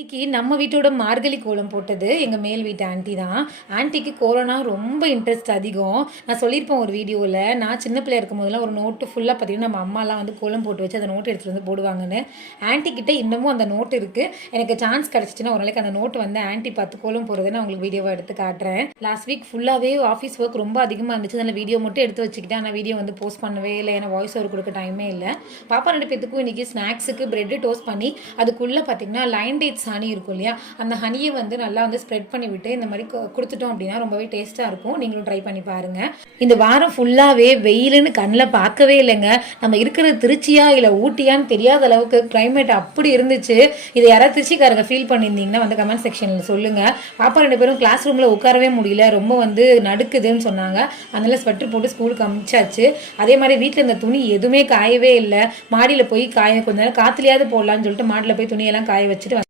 இன்னைக்கு நம்ம வீட்டோட மார்கழி கோலம் போட்டது எங்கள் மேல் வீட்டு ஆண்டி தான். ஆன்ட்டிக்கு கோலம்னா ரொம்ப இன்ட்ரெஸ்ட் அதிகம். நான் சொல்லியிருப்பேன் ஒரு வீடியோவில், நான் சின்ன பிள்ளையா இருக்கும் போதெல்லாம் ஒரு நோட்டு ஃபுல்லாக பார்த்தீங்கன்னா நம்ம அம்மாலாம் வந்து கோலம் போட்டு வச்சு அந்த நோட்டு எடுத்துகிட்டு வந்து போடுவாங்கன்னு. ஆன்ட்டி கிட்ட இன்னமும் அந்த நோட்டு இருக்குது. எனக்கு சான்ஸ் கிடச்சிச்சின்னா ஒரு நாளைக்கு அந்த நோட்டு வந்து ஆன்ட்டி பார்த்து கோலம் போடுறதுன்னு நான் உங்களுக்கு வீடியோவை எடுத்து காட்டுறேன். லாஸ்ட் வீக் ஃபுல்லாகவே ஆஃபீஸ் ஒர்க் ரொம்ப அதிகமாக இருந்துச்சு. அதில் வீடியோ மட்டும் எடுத்து வச்சுக்கிட்டேன். ஆனால் வீடியோ வந்து போஸ்ட் பண்ணவே இல்லை, ஏன்னா வாய்ஸ் ஓவர் கொடுக்க டைமே இல்லை. பாப்பா 2 பேத்துக்கும் இன்றைக்கி ஸ்நாக்ஸுக்கு பிரெட்டு டோஸ்ட் பண்ணி அதுக்குள்ளே பார்த்தீங்கன்னா லைன் டேட்ஸ் ஹனி இருக்கும் இல்லையா, அந்த ஹனியை வந்து நல்லா வந்து ஸ்ப்ரெட் பண்ணி விட்டு இந்த மாதிரி கொடுத்துட்டோம் அப்படின்னா ரொம்பவே டேஸ்ட்டாக இருக்கும். நீங்களும் ட்ரை பண்ணி பாருங்கள். இந்த வாரம் ஃபுல்லாகவே வெயிலுன்னு கண்ணில் பார்க்கவே இல்லைங்க. நம்ம இருக்கிற திருச்சியா இல்லை ஊட்டியான்னு தெரியாத அளவுக்கு கிளைமேட் அப்படி இருந்துச்சு. இதை யாராவது திருச்சிக்காரங்க ஃபீல் பண்ணியிருந்தீங்கன்னா வந்து கமெண்ட் செக்ஷனில் சொல்லுங்கள். பாப்பா 2 பேரும் கிளாஸ் ரூமில் உட்காரவே முடியல, ரொம்ப வந்து நடுக்குதுன்னு சொன்னாங்க. அதனால ஸ்வெட்டர் போட்டு ஸ்கூலுக்கு அமிச்சாச்சு. அதே மாதிரி வீட்டில் இந்த துணி எதுவுமே காயவே இல்லை. மாடியில் போய் கொஞ்ச நேரம் காற்றுலையாவது போடலான்னு சொல்லிட்டு மாடியில் போய் துணியெல்லாம் காய வச்சுட்டு